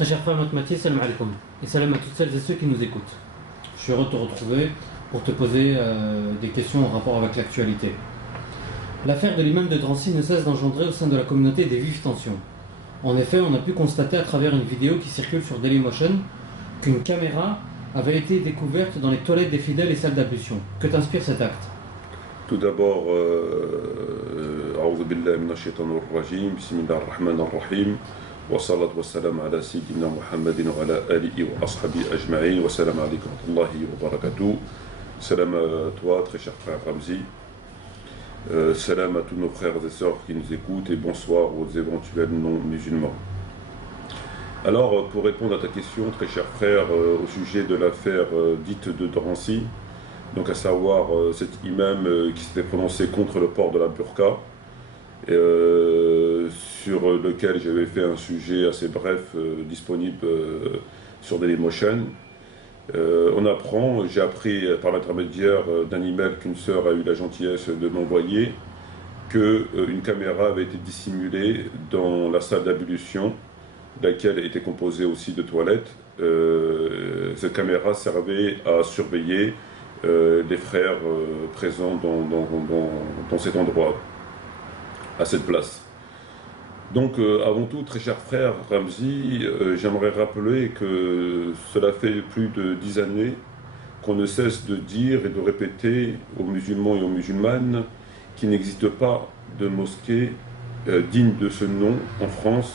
Très cher frère Mathieu, salam alaikum. Et salam à toutes celles et ceux qui nous écoutent. Je suis heureux de te retrouver pour te poser des questions en rapport avec l'actualité. L'affaire de l'imam de Drancy ne cesse d'engendrer au sein de la communauté des vives tensions. En effet, on a pu constater à travers une vidéo qui circule sur Dailymotion qu'une caméra avait été découverte dans les toilettes des fidèles et salles d'ablution. Que t'inspire cet acte? Tout d'abord, أعوذ بالله من الشيطان الرجيم بسم الله الرحمن الرحيم والصلاة والسلام على سيدنا محمد وعلى آله وأصحابه أجمعين والسلام عليكم ورحمة الله وبركاته. Salam à toi, très cher frère Ramzi. Salam à tous nos frères et sœurs qui nous écoutent et bonsoir aux éventuels non-musulmans. Alors, pour répondre à ta question, très cher frère, au sujet de l'affaire dite de Drancy, donc à savoir cet imam qui s'était prononcé contre le port de la burqa, sur lequel j'avais fait un sujet assez bref disponible sur Dailymotion. J'ai appris par l'intermédiaire d'un email qu'une sœur a eu la gentillesse de m'envoyer qu'une caméra avait été dissimulée dans la salle d'ablution, laquelle était composée aussi de toilettes. Cette caméra servait à surveiller les frères présents dans cet endroit, à cette place. Donc avant tout, très cher frère Ramzi, j'aimerais rappeler que cela fait plus de 10 années qu'on ne cesse de dire et de répéter aux musulmans et aux musulmanes qu'il n'existe pas de mosquée digne de ce nom en France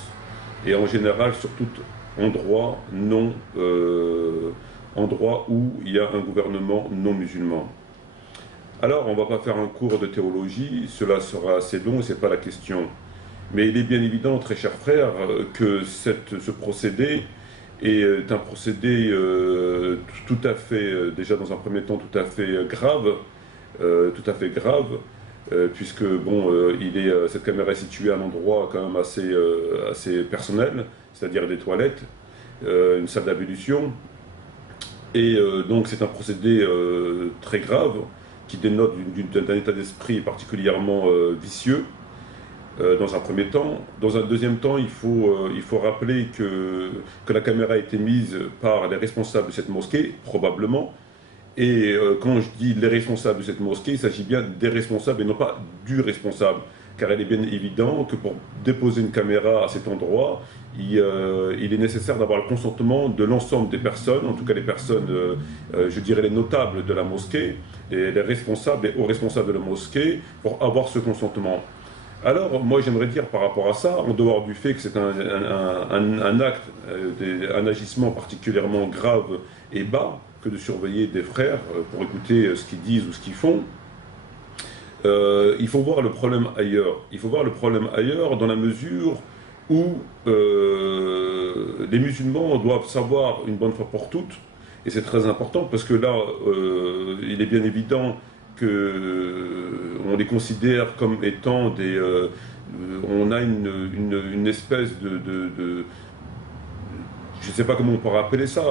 et en général sur tout endroit où il y a un gouvernement non musulman. Alors, on ne va pas faire un cours de théologie, cela sera assez long et ce n'est pas la question. Mais il est bien évident, très cher frère, que ce procédé est un procédé tout à fait, déjà dans un premier temps, tout à fait grave, puisque bon, cette caméra est située à un endroit quand même assez personnel, c'est-à-dire des toilettes, une salle d'ablution. Et donc c'est un procédé très grave qui dénote d'un état d'esprit particulièrement vicieux dans un premier temps. Dans un deuxième temps, il faut rappeler que la caméra a été mise par les responsables de cette mosquée, probablement. Et quand je dis les responsables de cette mosquée, il s'agit bien des responsables et non pas du responsable. Car il est bien évident que pour déposer une caméra à cet endroit, il est nécessaire d'avoir le consentement de l'ensemble des personnes, en tout cas les personnes, je dirais les notables de la mosquée, et les responsables et hauts responsables de la mosquée, pour avoir ce consentement. Alors, moi j'aimerais dire par rapport à ça, en dehors du fait que c'est un acte, un agissement particulièrement grave et bas, que de surveiller des frères pour écouter ce qu'ils disent ou ce qu'ils font, il faut voir le problème ailleurs. Il faut voir le problème ailleurs dans la mesure où les musulmans doivent savoir une bonne fois pour toutes, et c'est très important parce que là, il est bien évident qu'on les considère comme étant des... on a une espèce de je ne sais pas comment on pourrait appeler ça,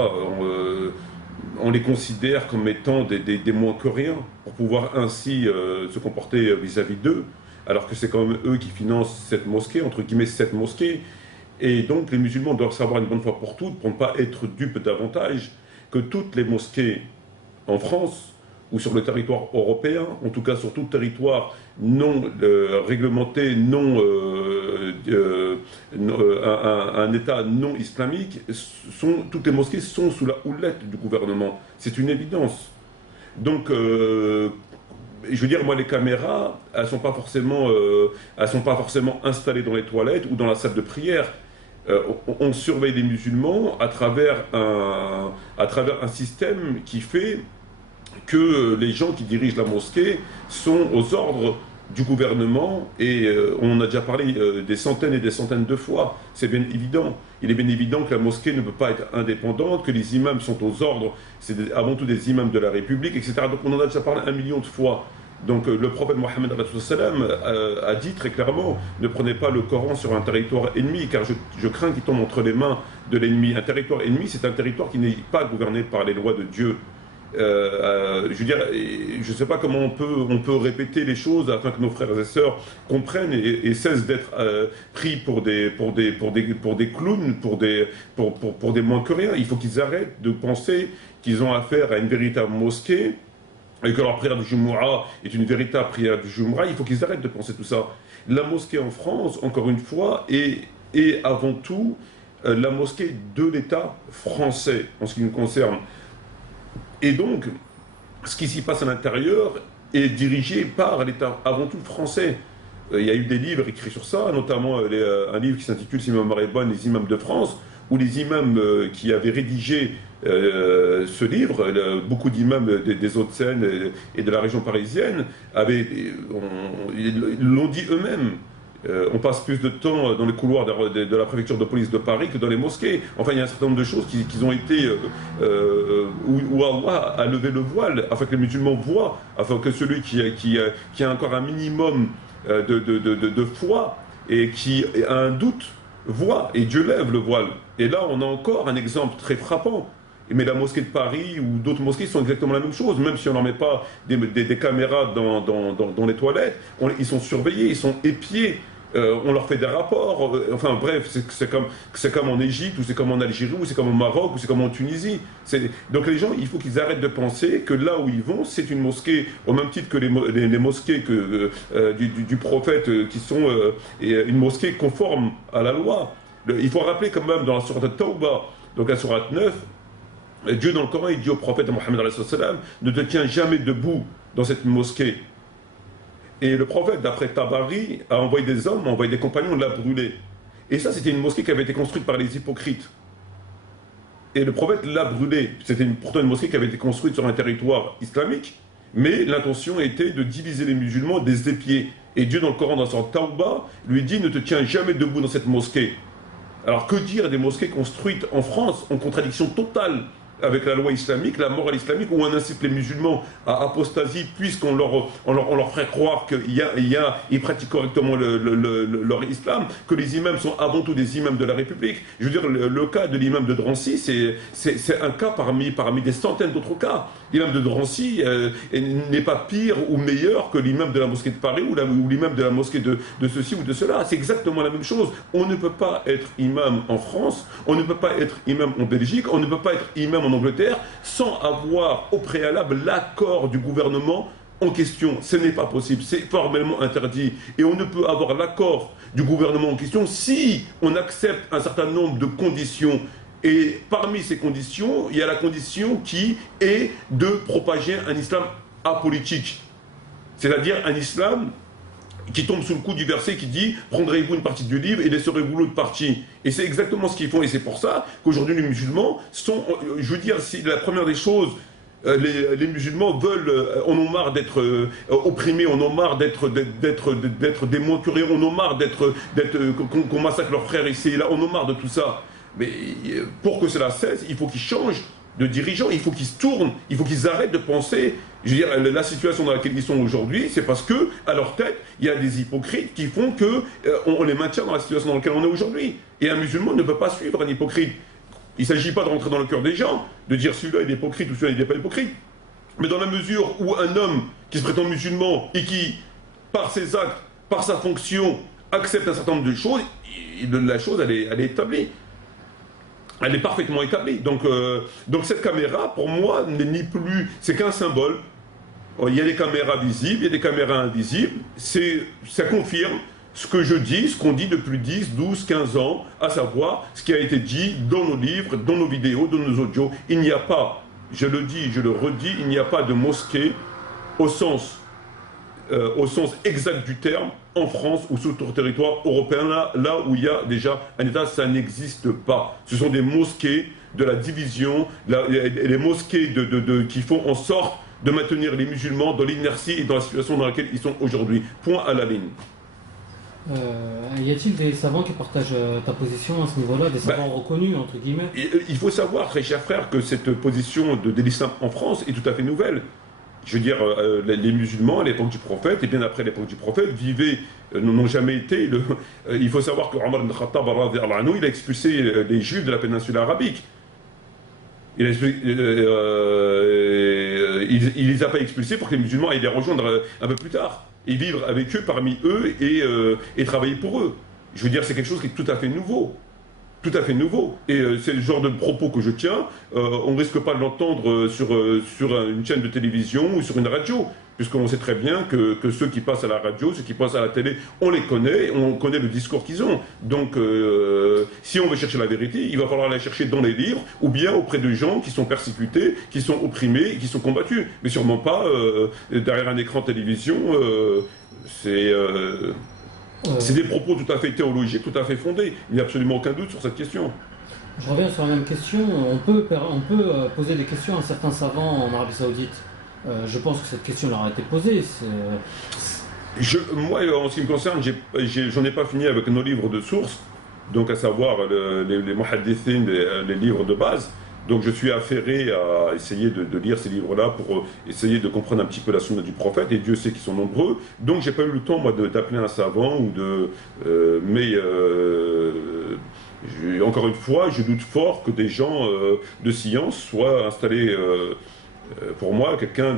on les considère comme étant des moins que rien, pour pouvoir ainsi se comporter vis-à-vis d'eux, alors que c'est quand même eux qui financent cette mosquée, entre guillemets cette mosquée, et donc les musulmans doivent savoir une bonne fois pour toutes, pour ne pas être dupes davantage, que toutes les mosquées en France, ou sur le territoire européen, en tout cas sur tout territoire non réglementé, un État non islamique, toutes les mosquées sont sous la houlette du gouvernement. C'est une évidence. Donc, je veux dire, moi, les caméras, elles ne sont pas forcément installées dans les toilettes ou dans la salle de prière. On surveille les musulmans à travers un système qui fait que les gens qui dirigent la mosquée sont aux ordres du gouvernement, et on en a déjà parlé des centaines et des centaines de fois, c'est bien évident. Il est bien évident que la mosquée ne peut pas être indépendante, que les imams sont aux ordres, c'est avant tout des imams de la République, etc. Donc on en a déjà parlé 1 million de fois. Donc le prophète Mohammed a dit très clairement, ne prenez pas le Coran sur un territoire ennemi, car je crains qu'il tombe entre les mains de l'ennemi. Un territoire ennemi, c'est un territoire qui n'est pas gouverné par les lois de Dieu. je veux dire, je ne sais pas comment on peut répéter les choses afin que nos frères et sœurs comprennent et cessent d'être pris pour des clowns, pour des moins que rien. Il faut qu'ils arrêtent de penser qu'ils ont affaire à une véritable mosquée et que leur prière du Jumu'ah est une véritable prière du Jumu'ah. Il faut qu'ils arrêtent de penser tout ça. La mosquée en France, encore une fois, est avant tout la mosquée de l'État français, en ce qui nous concerne. Et donc, ce qui s'y passe à l'intérieur est dirigé par l'État, avant tout français. Il y a eu des livres écrits sur ça, notamment un livre qui s'intitule, si ma mémoire est bonne, Les imams de France, où les imams qui avaient rédigé ce livre, beaucoup d'imams des Hauts-de-Seine et de la région parisienne, l'ont dit eux-mêmes. On passe plus de temps dans les couloirs de la préfecture de police de Paris que dans les mosquées. Enfin, il y a un certain nombre de choses qui ont été où Allah a levé le voile afin que les musulmans voient, afin que celui qui a encore un minimum de foi et qui a un doute voit, et Dieu lève le voile. Et là, on a encore un exemple très frappant. Mais la mosquée de Paris ou d'autres mosquées sont exactement la même chose, même si on n'en met pas des caméras dans les toilettes, ils sont surveillés, ils sont épiés. On leur fait des rapports, enfin bref, c'est comme en Égypte, ou c'est comme en Algérie, ou c'est comme au Maroc, ou c'est comme en Tunisie. Donc les gens, il faut qu'ils arrêtent de penser que là où ils vont, c'est une mosquée, au même titre que les mosquées du prophète, qui sont une mosquée conforme à la loi. Il faut rappeler quand même dans la sourate Tawbah, donc la sourate 9, Dieu dans le Coran, il dit au prophète Mohammed ne te tiens jamais debout dans cette mosquée. Et le prophète, d'après Tabari, a envoyé des hommes, a envoyé des compagnons, l'a brûlé. Et ça, c'était une mosquée qui avait été construite par les hypocrites. Et le prophète l'a brûlée. C'était pourtant une mosquée qui avait été construite sur un territoire islamique, mais l'intention était de diviser les musulmans, de les épier. Et Dieu, dans le Coran, dans son Tawbah, lui dit, ne te tiens jamais debout dans cette mosquée. Alors que dire des mosquées construites en France en contradiction totale avec la loi islamique, la morale islamique, où on incite les musulmans à apostasie, puisqu'on leur ferait croire qu'ils pratiquent correctement leur islam, que les imams sont avant tout des imams de la République. Je veux dire, le cas de l'imam de Drancy, c'est un cas parmi des centaines d'autres cas. L'imam de Drancy n'est pas pire ou meilleur que l'imam de la mosquée de Paris ou l'imam de la mosquée de ceci ou de cela. C'est exactement la même chose. On ne peut pas être imam en France, on ne peut pas être imam en Belgique, on ne peut pas être imam en Angleterre sans avoir au préalable l'accord du gouvernement en question. Ce n'est pas possible, c'est formellement interdit. Et on ne peut avoir l'accord du gouvernement en question si on accepte un certain nombre de conditions. Et parmi ces conditions, il y a la condition qui est de propager un islam apolitique. C'est-à-dire un islam qui tombe sous le coup du verset qui dit « Prendrez-vous une partie du livre et laisserez-vous l'autre partie ?» Et c'est exactement ce qu'ils font. Et c'est pour ça qu'aujourd'hui les musulmans sont... Je veux dire, c'est la première des choses, les musulmans en ont marre d'être opprimés, en ont marre d'être des moins curés, en ont marre qu'on massacre leurs frères ici et là, on en a marre de tout ça. Mais pour que cela cesse, il faut qu'ils changent de dirigeants, il faut qu'ils se tournent, il faut qu'ils arrêtent de penser. Je veux dire, la situation dans laquelle ils sont aujourd'hui, c'est parce que à leur tête, il y a des hypocrites qui font que on les maintient dans la situation dans laquelle on est aujourd'hui. Et un musulman ne peut pas suivre un hypocrite. Il ne s'agit pas de rentrer dans le cœur des gens, de dire celui-là il est hypocrite ou celui-là il n'est pas hypocrite. Mais dans la mesure où un homme qui se prétend musulman et qui, par ses actes, par sa fonction, accepte un certain nombre de choses, la chose elle est établie. Elle est parfaitement établie. Donc cette caméra, pour moi, n'est ni plus... C'est qu'un symbole. Il y a des caméras visibles, il y a des caméras invisibles. Ça confirme ce que je dis, ce qu'on dit depuis 10, 12, 15 ans, à savoir ce qui a été dit dans nos livres, dans nos vidéos, dans nos audios. Il n'y a pas, je le dis, je le redis, il n'y a pas de mosquée au sens exact du terme, en France ou sur le territoire européen, là où il y a déjà un État, ça n'existe pas. Ce sont des mosquées de la division, les mosquées qui font en sorte de maintenir les musulmans dans l'inertie et dans la situation dans laquelle ils sont aujourd'hui. Point à la ligne. Y a-t-il des savants qui partagent ta position à ce niveau-là, des savants reconnus, entre guillemets? Il faut savoir, très cher frère, que cette position de l'islam en France est tout à fait nouvelle. Je veux dire, les musulmans, à l'époque du prophète, et bien après l'époque du prophète, n'ont jamais été... il faut savoir que Omar ibn Khattab, il a expulsé les juifs de la péninsule arabique. Il les a pas expulsés pour que les musulmans aillent les rejoindre un peu plus tard et vivre avec eux, parmi eux et travailler pour eux. Je veux dire, c'est quelque chose qui est tout à fait nouveau. Tout à fait nouveau. Et c'est le genre de propos que je tiens. On ne risque pas de l'entendre sur une chaîne de télévision ou sur une radio, puisqu'on sait très bien que ceux qui passent à la radio, ceux qui passent à la télé, on les connaît, on connaît le discours qu'ils ont. Donc, si on veut chercher la vérité, il va falloir la chercher dans les livres, ou bien auprès de gens qui sont persécutés, qui sont opprimés, qui sont combattus. Mais sûrement pas derrière un écran de télévision. C'est des propos tout à fait théologiques, tout à fait fondés. Il n'y a absolument aucun doute sur cette question. Je reviens sur la même question. On peut poser des questions à certains savants en Arabie Saoudite. Je pense que cette question leur a été posée. Moi, en ce qui me concerne, j'en ai pas fini avec nos livres de sources, donc à savoir les muhaddithin, les livres de base. Donc je suis affairé à essayer de lire ces livres-là pour essayer de comprendre un petit peu la sunna du prophète, et Dieu sait qu'ils sont nombreux. Donc j'ai pas eu le temps, moi, d'appeler un savant, encore une fois, je doute fort que des gens de science soient installés... pour moi, quelqu'un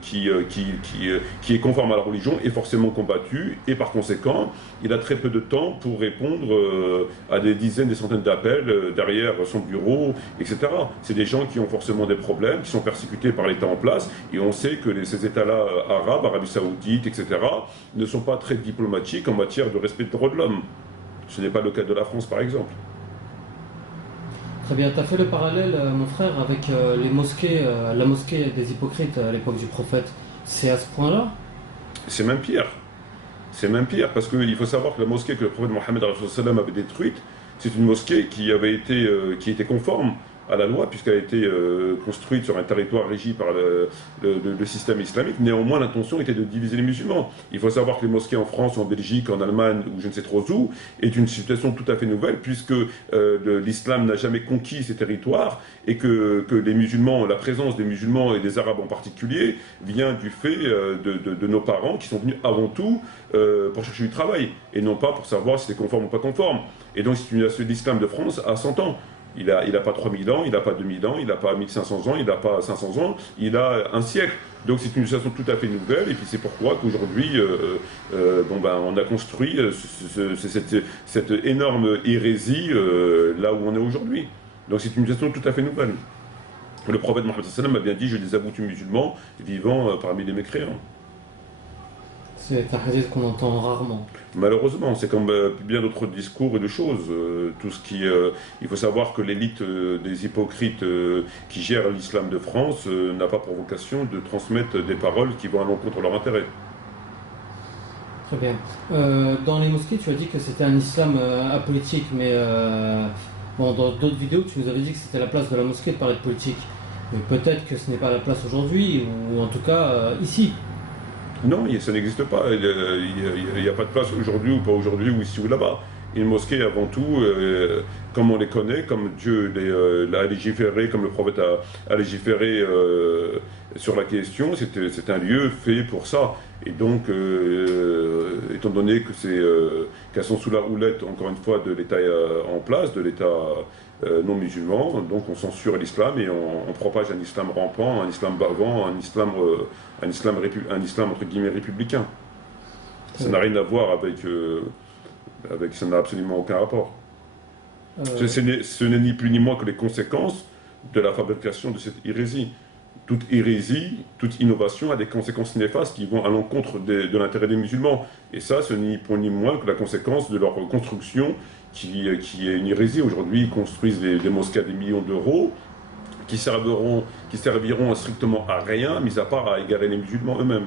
qui est conforme à la religion est forcément combattu, et par conséquent, il a très peu de temps pour répondre à des dizaines, des centaines d'appels derrière son bureau, etc. C'est des gens qui ont forcément des problèmes, qui sont persécutés par l'État en place, et on sait que ces États-là arabes, Arabie Saoudite, etc., ne sont pas très diplomatiques en matière de respect des droits de l'homme. Ce n'est pas le cas de la France, par exemple. Très bien, tu as fait le parallèle, mon frère, avec les mosquées, la mosquée des hypocrites à l'époque du prophète. C'est à ce point-là? C'est même pire. C'est même pire, parce qu'il faut savoir que la mosquée que le prophète Mohammed avait détruite, c'est une mosquée qui était conforme à la loi, puisqu'elle a été construite sur un territoire régi par le système islamique. Néanmoins, l'intention était de diviser les musulmans. Il faut savoir que les mosquées en France, en Belgique, en Allemagne, ou je ne sais trop où, est une situation tout à fait nouvelle, puisque l'islam n'a jamais conquis ces territoires, et que les musulmans, la présence des musulmans et des arabes en particulier, vient du fait de nos parents qui sont venus avant tout pour chercher du travail, et non pas pour savoir si c'était conforme ou pas conforme. Et donc l'islam de France a 100 ans. Il n'a pas 3000 ans, il n'a pas 2000 ans, il n'a pas 1500 ans, il n'a pas 500 ans, il a un siècle. Donc c'est une situation tout à fait nouvelle, et puis c'est pourquoi qu'aujourd'hui, on a construit cette énorme hérésie là où on est aujourd'hui. Donc c'est une situation tout à fait nouvelle. Le prophète Mohammed sallam a bien dit: je les aboutis musulmans vivant parmi les mécréants. C'est un hadith qu'on entend rarement. Malheureusement, c'est comme bien d'autres discours et de choses. Il faut savoir que l'élite des hypocrites qui gèrent l'islam de France n'a pas pour vocation de transmettre des paroles qui vont à l'encontre de leur intérêt. Très bien. Dans les mosquées, tu as dit que c'était un islam apolitique, mais dans d'autres vidéos, tu nous avais dit que c'était la place de la mosquée de parler de politique. Mais peut-être que ce n'est pas la place aujourd'hui, ou en tout cas ici. Non, ça n'existe pas. Il n'y a pas de place aujourd'hui ou pas aujourd'hui, ou ici ou là-bas. Une mosquée, avant tout, comme on les connaît, comme Dieu l'a légiféré, comme le prophète a légiféré sur la question, c'est un lieu fait pour ça. Et donc, étant donné qu'elles sont sous la houlette, encore une fois, de l'État en place, de l'État non musulman, donc on censure l'islam et on propage un islam rampant, un islam bavant, un islam entre guillemets républicain. Ça n'a rien à voir avec ça n'a absolument aucun rapport. Ce n'est ni plus ni moins que les conséquences de la fabrication de cette hérésie. Toute hérésie, toute innovation a des conséquences néfastes qui vont à l'encontre de l'intérêt des musulmans. Et ça, ce n'est ni plus ni moins que la conséquence de leur construction qui est une hérésie. Aujourd'hui, ils construisent des mosquées à des millions d'euros qui serviront strictement à rien, mis à part à égarer les musulmans eux-mêmes.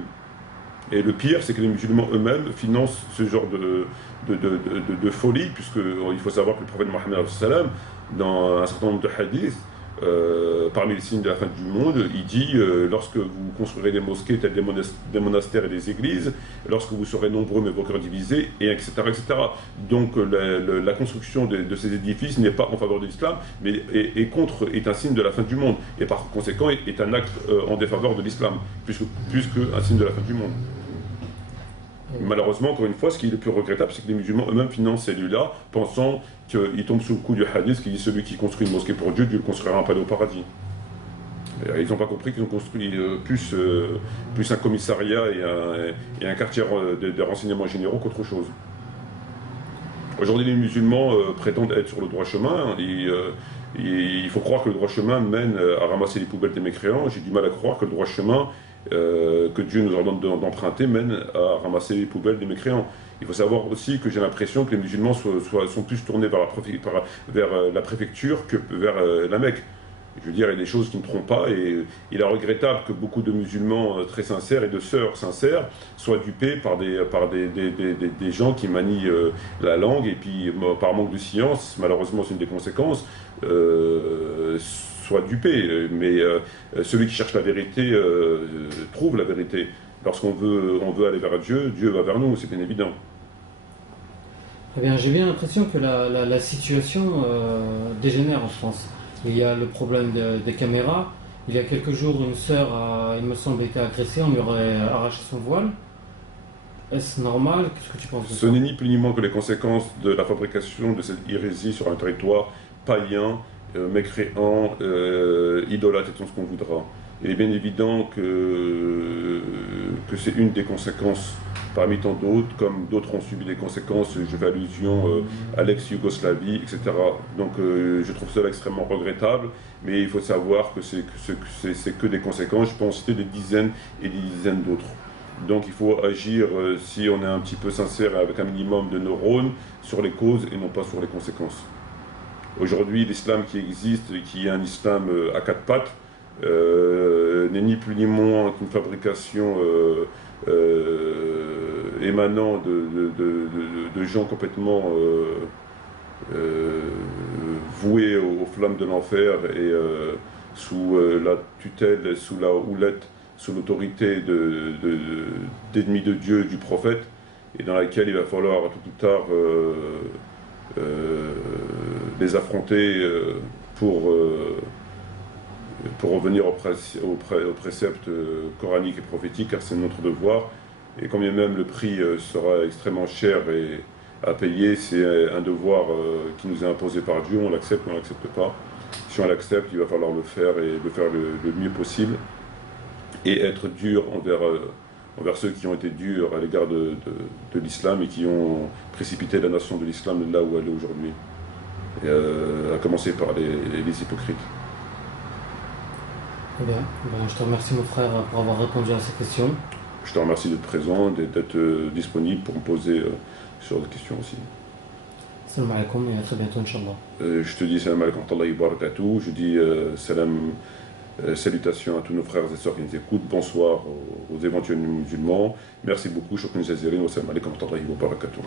Et le pire, c'est que les musulmans eux-mêmes financent ce genre de folie, puisqu'il faut savoir que le prophète Mohammed, dans un certain nombre de hadiths, parmi les signes de la fin du monde, il dit lorsque vous construirez des mosquées telles des monastères et des églises, lorsque vous serez nombreux mais vos cœurs divisés, et etc. etc. Donc la construction de ces édifices n'est pas en faveur de l'islam, mais est un signe de la fin du monde, et par conséquent est un acte en défaveur de l'islam, plus qu'un signe de la fin du monde. Malheureusement, encore une fois, ce qui est le plus regrettable, c'est que les musulmans eux-mêmes financent ces lieux-là, pensant qu'ils tombent sous le coup du hadith qui dit celui qui construit une mosquée pour Dieu, Dieu le construira un palais au paradis. Ils n'ont pas compris qu'ils ont construit plus un commissariat et un quartier de renseignements généraux qu'autre chose. Aujourd'hui, les musulmans prétendent être sur le droit chemin. Il faut croire que le droit chemin mène à ramasser les poubelles des mécréants. J'ai du mal à croire que le droit chemin que Dieu nous ordonne d'emprunter mène à ramasser les poubelles des mécréants. Il faut savoir aussi que j'ai l'impression que les musulmans sont plus tournés vers la préfecture que vers la Mecque. Je veux dire, il y a des choses qui ne trompent pas, et il est regrettable que beaucoup de musulmans très sincères et de sœurs sincères soient dupés par des gens qui manient la langue, et puis par manque de science, malheureusement c'est une des conséquences, soient dupés. Mais celui qui cherche la vérité trouve la vérité. Lorsqu'on veut aller vers Dieu, Dieu va vers nous, c'est bien évident. Eh bien, j'ai bien l'impression que la situation dégénère en France. Il y a le problème des caméras. Il y a quelques jours, une sœur a, il me semble, été agressée. On lui aurait arraché son voile. Est-ce normal? Qu'est-ce que tu penses de ça? Ce n'est ni plus ni moins que les conséquences de la fabrication de cette hérésie sur un territoire païen, mécréant, idolâtre et tout ce qu'on voudra. Il est bien évident que c'est une des conséquences parmi tant d'autres, comme d'autres ont subi des conséquences, je fais allusion à l'ex-Yougoslavie, etc. Donc je trouve cela extrêmement regrettable, mais il faut savoir que c'est que des conséquences. Je peux en citer des dizaines et des dizaines d'autres. Donc il faut agir, si on est un petit peu sincère, avec un minimum de neurones, sur les causes et non pas sur les conséquences. Aujourd'hui, l'islam qui existe, et qui est un islam à quatre pattes, n'est ni plus ni moins qu'une fabrication émanant de gens complètement voués aux flammes de l'enfer et sous la tutelle, sous la houlette, sous l'autorité d'ennemis de Dieu, du prophète, et dans laquelle il va falloir tout ou tard les affronter pour revenir aux préceptes coraniques et prophétiques, car c'est notre devoir. Et quand bien même le prix sera extrêmement cher à payer, c'est un devoir qui nous est imposé par Dieu, on l'accepte ou on ne l'accepte pas. Si on l'accepte, il va falloir le faire, et le faire le mieux possible, et être dur envers ceux qui ont été durs à l'égard de l'islam et qui ont précipité la nation de l'islam là où elle est aujourd'hui, à commencer par les hypocrites. Eh bien, je te remercie mon frère pour avoir répondu à ces questions. Je te remercie d'être présent, d'être disponible pour me poser sur d'autres questions aussi. Salam alaikum et à très bientôt, Inch'Allah. Je te dis salam alaikum wa barakatuh. Je dis salutations à tous nos frères et sœurs qui nous écoutent. Bonsoir aux éventuels musulmans. Merci beaucoup. Shukran jazirin wa salam alaikum wa barakatuh.